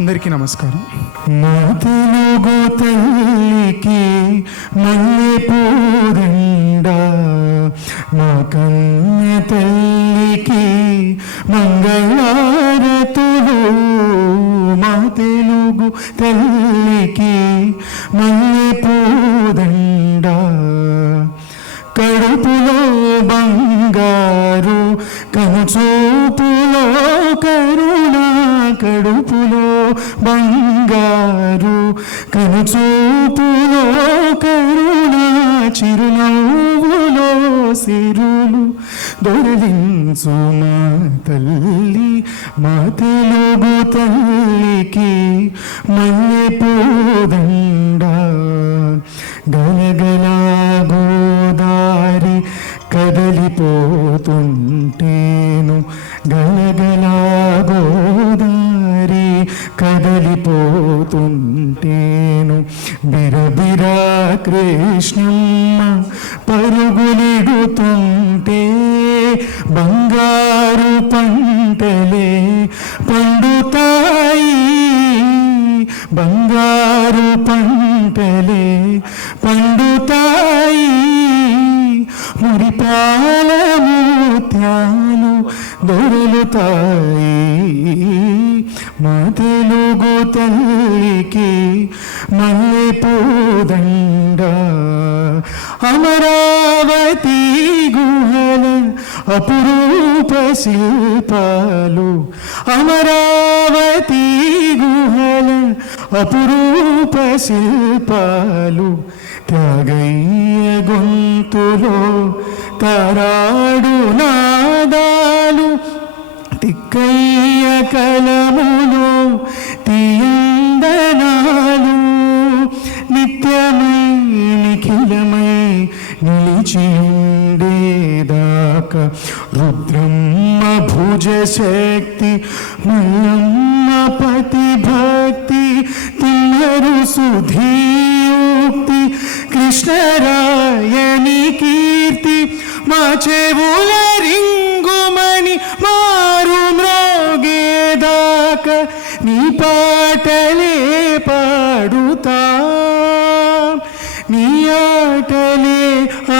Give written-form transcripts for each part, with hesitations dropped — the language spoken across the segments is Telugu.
అందరికీ నమస్కారం. మా తెలుగు తల్లికి మల్లె పూదండ, మా కన్య తల్లికి మంగళారతులు. మా తెలుగు తల్లికి మల్లె పూదండ, కడుపులో బంగారు కనుచూపులో కరుణ, కడుపులో బంగారు కనుచూపులో కరుణ, చిరునవ్వులో సిరులు దొరలించు మా తల్లి. మా తెలుగు తల్లికి మల్లె పూదండ, గలగల గోదారి కదలిపోతుంటేను, గలగల గోదారి కదలిపోతుంటేను, బిరబిరా కృష్ణమ్మ పరుగులిడుతుంటే, బంగారు పంటలే పండుతాయి, బంగారు పంటలే పండుతాయి, మురిపాల ముత్యాలు దొరులుతాయి. మా తెలుగు తల్లికి మల్లె పూదండ, అమరావతి గుహల అపురూప శిల్పాలు, అమరావతి గుహల అపురూప శిల్పాలు, త్యాగయ్య గొంతులో తారాడు నాదాలు, తిక్కయ్య కలములో తీయందనాలు, నిత్యమై నిఖిలమై నిలిచియుండేదాకా రుద్రమ్మ భుజ శక్తి, మల్లమ్మ పతి భక్తి, తిమ్మరు సుధీయుక్తి, కృష్ణరాయని కీర్తి, మా చెవుల రింగుమని మారు మ్రోగేదాకా నీ పాటలే పాడుతా, నీ ఆటలే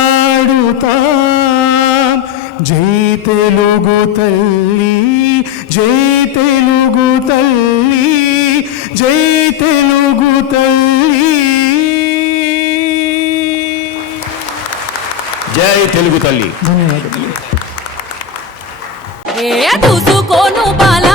ఆడుతా. జై తెలుగు తల్లి, జై తెలుగు తల్లి, జై తెలుగు తల్లి. జై తెలుగు తల్లి. ధన్యవాదాలు. చూసుకోను బాల